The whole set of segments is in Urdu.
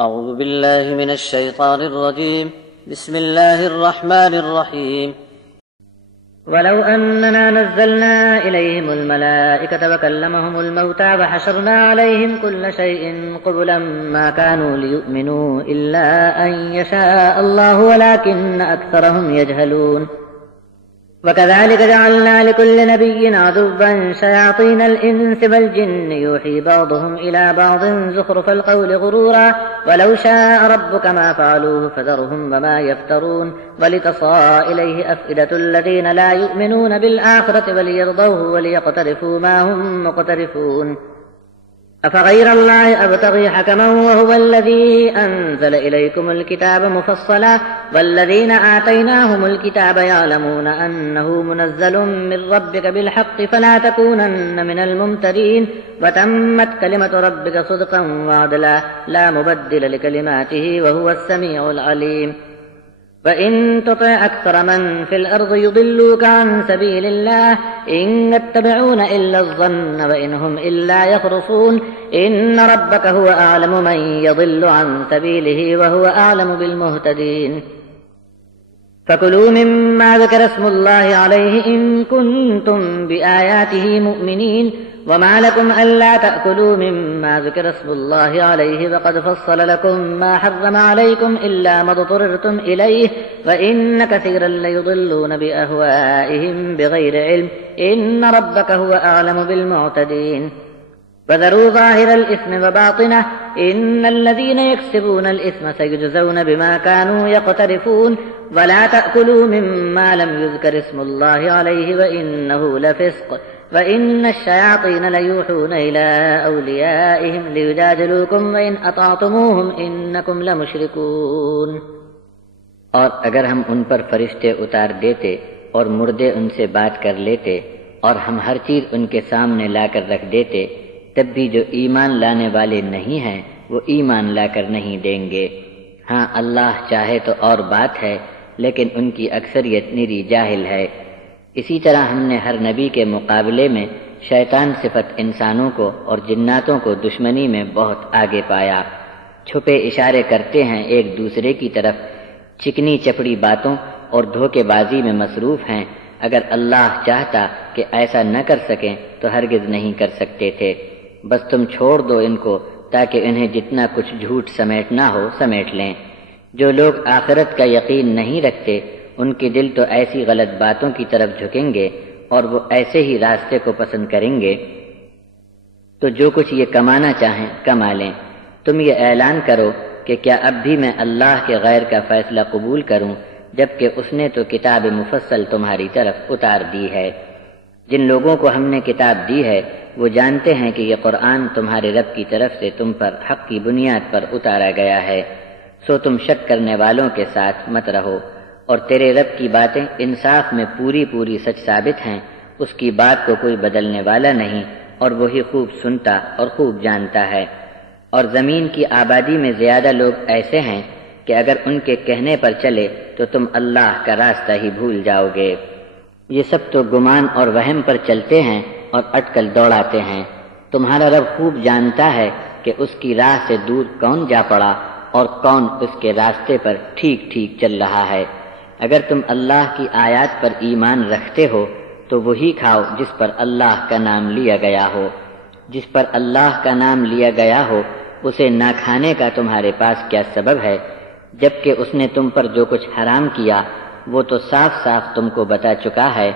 أعوذ بالله من الشيطان الرجيم بسم الله الرحمن الرحيم ولو أننا نزلنا إليهم الملائكة وكلمهم الموتى وحشرنا عليهم كل شيء قبلا ما كانوا ليؤمنوا إلا أن يشاء الله ولكن أكثرهم يجهلون وكذلك جعلنا لكل نبي عدوا شياطين الإنس والجن يوحي بعضهم إلى بعض زخرف القول غرورا ولو شاء ربك ما فعلوه فذرهم وما يفترون ولتصغى إليه أفئدة الذين لا يؤمنون بالآخرة وليرضوه وليقترفوا ما هم مقترفون أفغير الله أبتغي حكما وهو الذي أنزل إليكم الكتاب مفصلا والذين آتيناهم الكتاب يعلمون أنه منزل من ربك بالحق فلا تكونن من الممترين وتمت كلمة ربك صدقا وعدلا لا مبدل لكلماته وهو السميع العليم وإن تطع أكثر من في الأرض يضلوك عن سبيل الله إن يتبعون إلا الظن وإن هم إلا يخرصون إن ربك هو أعلم من يضل عن سبيله وهو أعلم بالمهتدين فكلوا مما ذكر اسم الله عليه إن كنتم بآياته مؤمنين وما لكم ألا تأكلوا مما ذكر اسم الله عليه وقد فصل لكم ما حرم عليكم إلا ما اضطررتم إليه وإن كثيرا ليضلون بأهوائهم بغير علم إن ربك هو أعلم بالمعتدين وذروا ظاهر الإثم وباطنه إن الذين يكسبون الإثم سيجزون بما كانوا يقترفون ولا تأكلوا مما لم يذكر اسم الله عليه وإنه لفسق وإن الشياطين ليوحون إلى أوليائهم ليجادلوكم وإن أطعتموهم إنكم لمشركون اور اگر ہم ان پر فرشتے اتار دیتے اور مردے ان سے بات کر لیتے اور ہم ہر چیز ان کے سامنے لا کر رکھ دیتے تب بھی جو ایمان لانے والے نہیں ہیں وہ ایمان لا کر نہیں دیں گے۔ ہاں اللہ چاہے تو اور بات ہے لیکن ان کی اکثریت نری جاہل ہے۔ اسی طرح ہم نے ہر نبی کے مقابلے میں شیطان صفت انسانوں کو اور جناتوں کو دشمنی میں بہت آگے پایا۔ چھپے اشارے کرتے ہیں ایک دوسرے کی طرف، چکنی چپڑی باتوں اور دھوکے بازی میں مصروف ہیں۔ اگر اللہ چاہتا کہ ایسا نہ کر سکیں تو ہرگز نہیں کر سکتے تھے۔ بس تم چھوڑ دو ان کو تاکہ انہیں جتنا کچھ جھوٹ سمیٹنا ہو سمیٹ لیں۔ جو لوگ آخرت کا یقین نہیں رکھتے ان کے دل تو ایسی غلط باتوں کی طرف جھکیں گے اور وہ ایسے ہی راستے کو پسند کریں گے تو جو کچھ یہ کمانا چاہیں کما لیں۔ تم یہ اعلان کرو کہ کیا اب بھی میں اللہ کے غیر کا فیصلہ قبول کروں جبکہ اس نے تو کتاب مفصل تمہاری طرف اتار دی ہے۔ جن لوگوں کو ہم نے کتاب دی ہے وہ جانتے ہیں کہ یہ قرآن تمہارے رب کی طرف سے تم پر حق کی بنیاد پر اتارا گیا ہے، سو تم شک کرنے والوں کے ساتھ مت رہو۔ اور تیرے رب کی باتیں انصاف میں پوری پوری سچ ثابت ہیں، اس کی بات کو کوئی بدلنے والا نہیں اور وہی خوب سنتا اور خوب جانتا ہے۔ اور زمین کی آبادی میں زیادہ لوگ ایسے ہیں کہ اگر ان کے کہنے پر چلے تو تم اللہ کا راستہ ہی بھول جاؤ گے۔ یہ سب تو گمان اور وہم پر چلتے ہیں اور اٹکل دوڑاتے ہیں۔ تمہارا رب خوب جانتا ہے کہ اس کی راہ سے دور کون جا پڑا اور کون اس کے راستے پر ٹھیک ٹھیک چل رہا ہے۔ اگر تم اللہ کی آیات پر ایمان رکھتے ہو تو وہی کھاؤ جس پر اللہ کا نام لیا گیا ہو۔ جس پر اللہ کا نام لیا گیا ہو اسے نہ کھانے کا تمہارے پاس کیا سبب ہے، جبکہ اس نے تم پر جو کچھ حرام کیا وہ تو صاف صاف تم کو بتا چکا ہے۔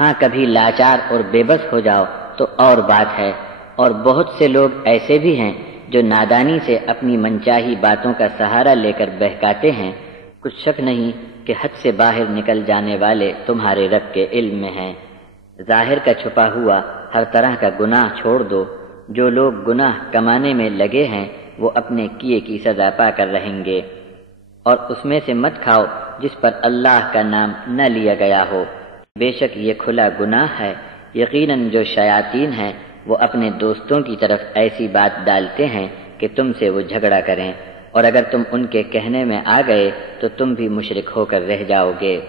ہاں کبھی لاچار اور بے بس ہو جاؤ تو اور بات ہے، اور بہت سے لوگ ایسے بھی ہیں جو نادانی سے اپنی منچاہی باتوں کا سہارا لے کر بہکاتے ہیں۔ کچھ شک نہیں کہ حد سے باہر نکل جانے والے تمہارے رب کے علم میں ہیں۔ ظاہر کا چھپا ہوا ہر طرح کا گناہ چھوڑ دو۔ جو لوگ گناہ کمانے میں لگے ہیں وہ اپنے کیے کی سزا پا کر رہیں گے۔ اور اس میں سے مت کھاؤ جس پر اللہ کا نام نہ لیا گیا ہو، بے شک یہ کھلا گناہ ہے۔ یقیناً جو شیاطین ہیں وہ اپنے دوستوں کی طرف ایسی بات ڈالتے ہیں کہ تم سے وہ جھگڑا کریں، اور اگر تم ان کے کہنے میں آ گئے تو تم بھی مشرک ہو کر رہ جاؤ گے۔